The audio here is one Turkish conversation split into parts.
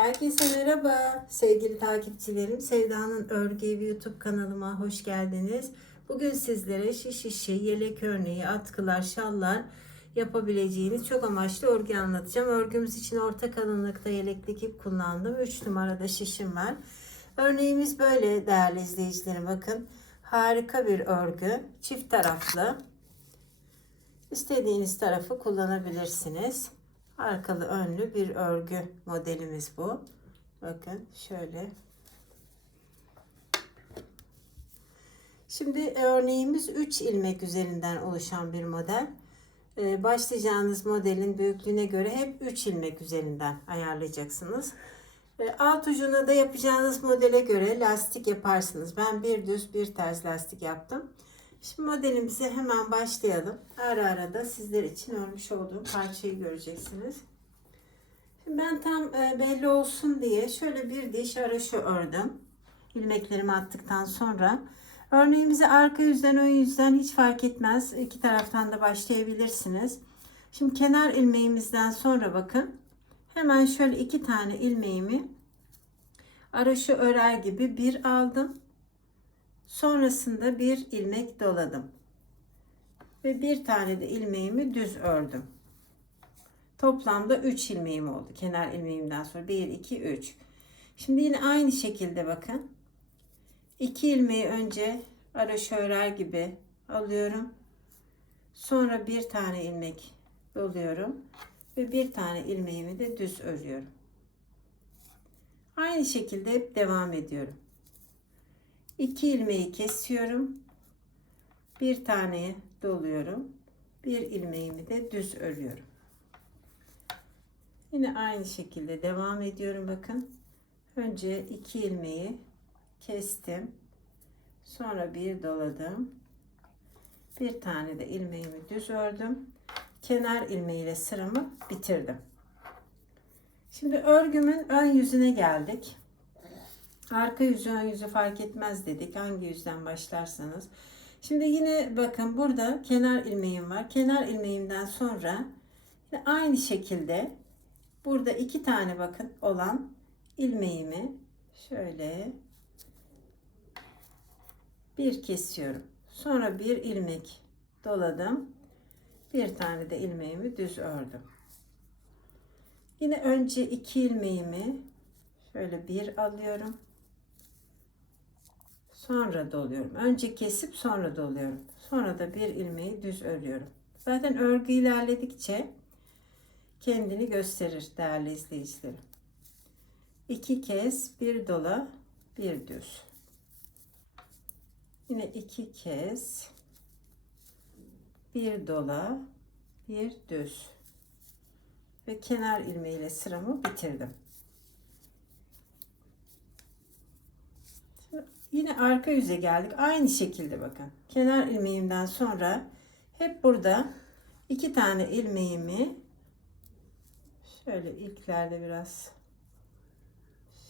Herkese merhaba sevgili takipçilerim. Sevda'nın Örgü Evi YouTube kanalıma hoş geldiniz. Bugün sizlere şiş işi, yelek örneği, atkılar, şallar yapabileceğiniz çok amaçlı örgü anlatacağım. Örgümüz için orta kalınlıkta yeleklik ip kullandım. 3 numarada şişim var. Örneğimiz böyle değerli izleyicilerim bakın. Harika bir örgü. Çift taraflı. İstediğiniz tarafı kullanabilirsiniz. Arkalı önlü bir örgü modelimiz bu. Bakın şöyle. Şimdi örneğimiz 3 ilmek üzerinden oluşan bir model. Ee, başlayacağınız modelin büyüklüğüne göre hep 3 ilmek üzerinden ayarlayacaksınız. Ee, alt ucuna da yapacağınız modele göre lastik yaparsınız. Ben bir düz bir ters lastik yaptım. Şimdi modelimize hemen başlayalım. Ara ara da sizler için örmüş olduğum parçayı göreceksiniz. Şimdi ben tam e, belli olsun diye şöyle bir diş araşı ördüm. İlmeklerimi attıktan sonra örneğimizi arka yüzden ön yüzden hiç fark etmez. İki taraftan da başlayabilirsiniz. Şimdi kenar ilmeğimizden sonra bakın hemen şöyle iki tane ilmeğimi araşı örer gibi bir aldım. Sonrasında bir ilmek doladım. Ve bir tane de ilmeğimi düz ördüm. Toplamda 3 ilmeğim oldu. Kenar ilmeğimden sonra 1, 2, 3. Şimdi yine aynı şekilde bakın. 2 ilmeği önce araş örer gibi alıyorum. Sonra bir tane ilmek doluyorum. Ve bir tane ilmeğimi de düz örüyorum. Aynı şekilde hep devam ediyorum. 2 ilmeği kesiyorum. Bir taneye doluyorum. Bir ilmeğimi de düz örüyorum. Yine aynı şekilde devam ediyorum bakın. Önce 2 ilmeği kestim. Sonra bir doladım. Bir tane de ilmeğimi düz ördüm. Kenar ilmeğiyle sıramı bitirdim. Şimdi örgümün ön yüzüne geldik. Arka yüzü ön yüzü fark etmez dedik. Hangi yüzden başlarsanız. Şimdi yine bakın burada kenar ilmeğim var. Kenar ilmeğimden sonra aynı şekilde burada iki tane bakın olan ilmeğimi şöyle bir kesiyorum. Sonra bir ilmek doladım. Bir tane de ilmeğimi düz ördüm. Yine önce iki ilmeğimi şöyle bir alıyorum. Sonra doluyorum. Önce kesip sonra doluyorum. Sonra da bir ilmeği düz örüyorum. Zaten örgü ilerledikçe kendini gösterir değerli izleyicilerim. İki kez bir dola bir düz. Yine iki kez bir dola bir düz. Ve kenar ilmeğiyle sıramı bitirdim. Yine arka yüze geldik. Aynı şekilde bakın. Kenar ilmeğimden sonra hep burada iki tane ilmeğimi şöyle ilklerde biraz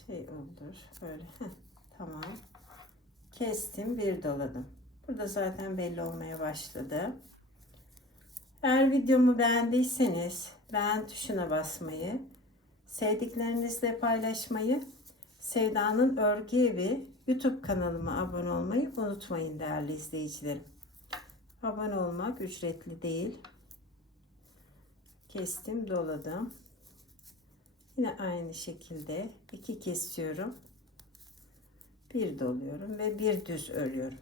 şey olur. Böyle. Tamam. Kestim. Bir doladım. Burada zaten belli olmaya başladı. Eğer videomu beğendiyseniz beğen tuşuna basmayı, sevdiklerinizle paylaşmayı, Sevda'nın Örgü Evi YouTube kanalıma abone olmayı unutmayın değerli izleyicilerim. Abone olmak ücretli değil. Kestim, doladım. Yine aynı şekilde iki kesiyorum. Bir doluyorum ve bir düz örüyorum.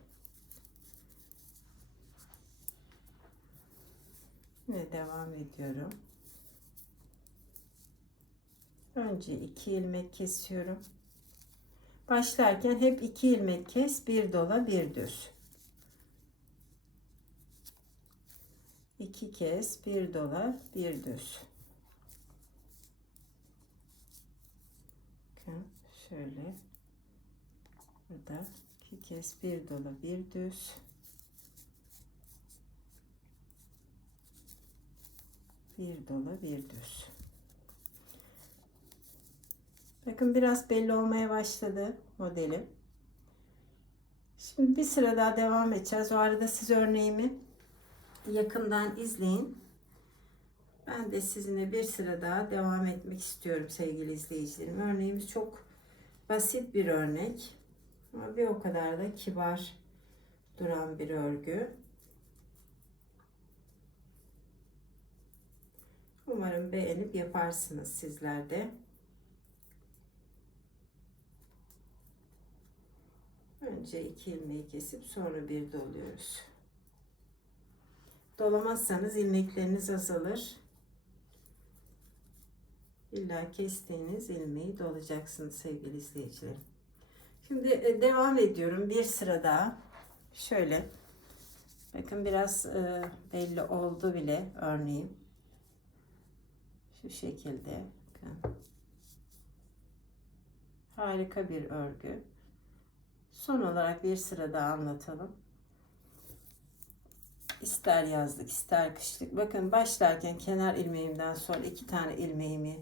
Yine devam ediyorum. Önce iki ilmek kesiyorum. Başlarken hep iki ilmek kes, bir dola, bir düz. İki kez, bir dola, bir düz. Şöyle. Burada iki kez, bir dola, bir düz. Bir dola, bir düz. Bakın biraz belli olmaya başladı modelim. Şimdi bir sıra daha devam edeceğiz. O arada siz örneğimi yakından izleyin. Ben de sizinle bir sıra daha devam etmek istiyorum sevgili izleyicilerim. Örneğimiz çok basit bir örnek. Ama bir o kadar da kibar duran bir örgü. Umarım beğenip yaparsınız sizler de. Önce iki ilmeği kesip sonra bir doluyoruz. Dolamazsanız ilmekleriniz azalır. İlla kestiğiniz ilmeği dolacaksınız sevgili izleyicilerim. Şimdi e, devam ediyorum bir sıra daha. Şöyle. Bakın biraz e, belli oldu bile örneğim. Şu şekilde. Bakın. Harika bir örgü. Son olarak bir sıra daha anlatalım. İster yazlık ister kışlık. Bakın başlarken kenar ilmeğimden sonra iki tane ilmeğimi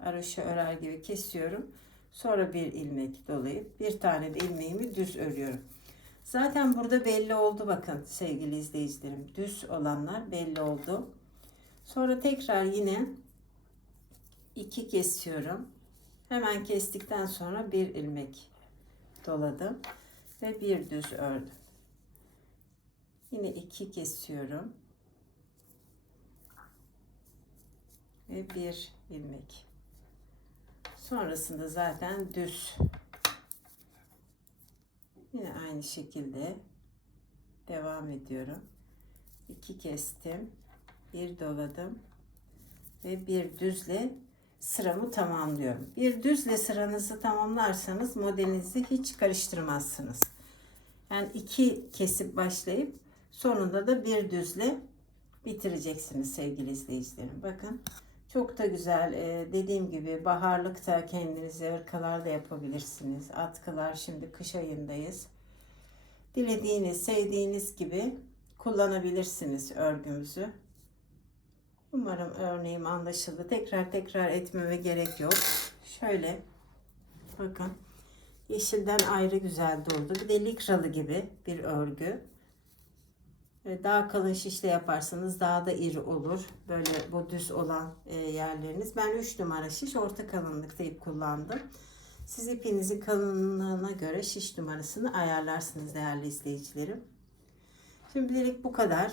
aroşa örer gibi kesiyorum. Sonra bir ilmek dolayıp bir tane de ilmeğimi düz örüyorum. Zaten burada belli oldu bakın sevgili izleyicilerim. Düz olanlar belli oldu. Sonra tekrar yine iki kesiyorum. Hemen kestikten sonra bir ilmek doladım ve bir düz ördüm. Yine iki kesiyorum. Ve bir ilmek. Sonrasında zaten düz. Yine aynı şekilde devam ediyorum. İki kestim. Bir doladım. Ve bir düzle sıramı tamamlıyorum. Bir düzle sıranızı tamamlarsanız modelinizi hiç karıştırmazsınız. Yani iki kesip başlayıp sonunda da bir düzle bitireceksiniz sevgili izleyicilerim. Bakın çok da güzel. Ee, dediğim gibi baharlıkta kendinize ırkalar da yapabilirsiniz. Atkılar şimdi kış ayındayız. Dilediğiniz, sevdiğiniz gibi kullanabilirsiniz örgümüzü. Umarım örneğim anlaşıldı. Tekrar tekrar etmeme gerek yok. Şöyle bakın yeşilden ayrı güzel durdu. Bir de likralı gibi bir örgü. E, Daha kalın şişle yaparsanız daha da iri olur. Böyle bu düz olan e, yerleriniz. Ben 3 numara şiş orta kalınlıkta ip kullandım. Siz ipinizin kalınlığına göre şiş numarasını ayarlarsınız değerli izleyicilerim. Şimdilik bu kadar.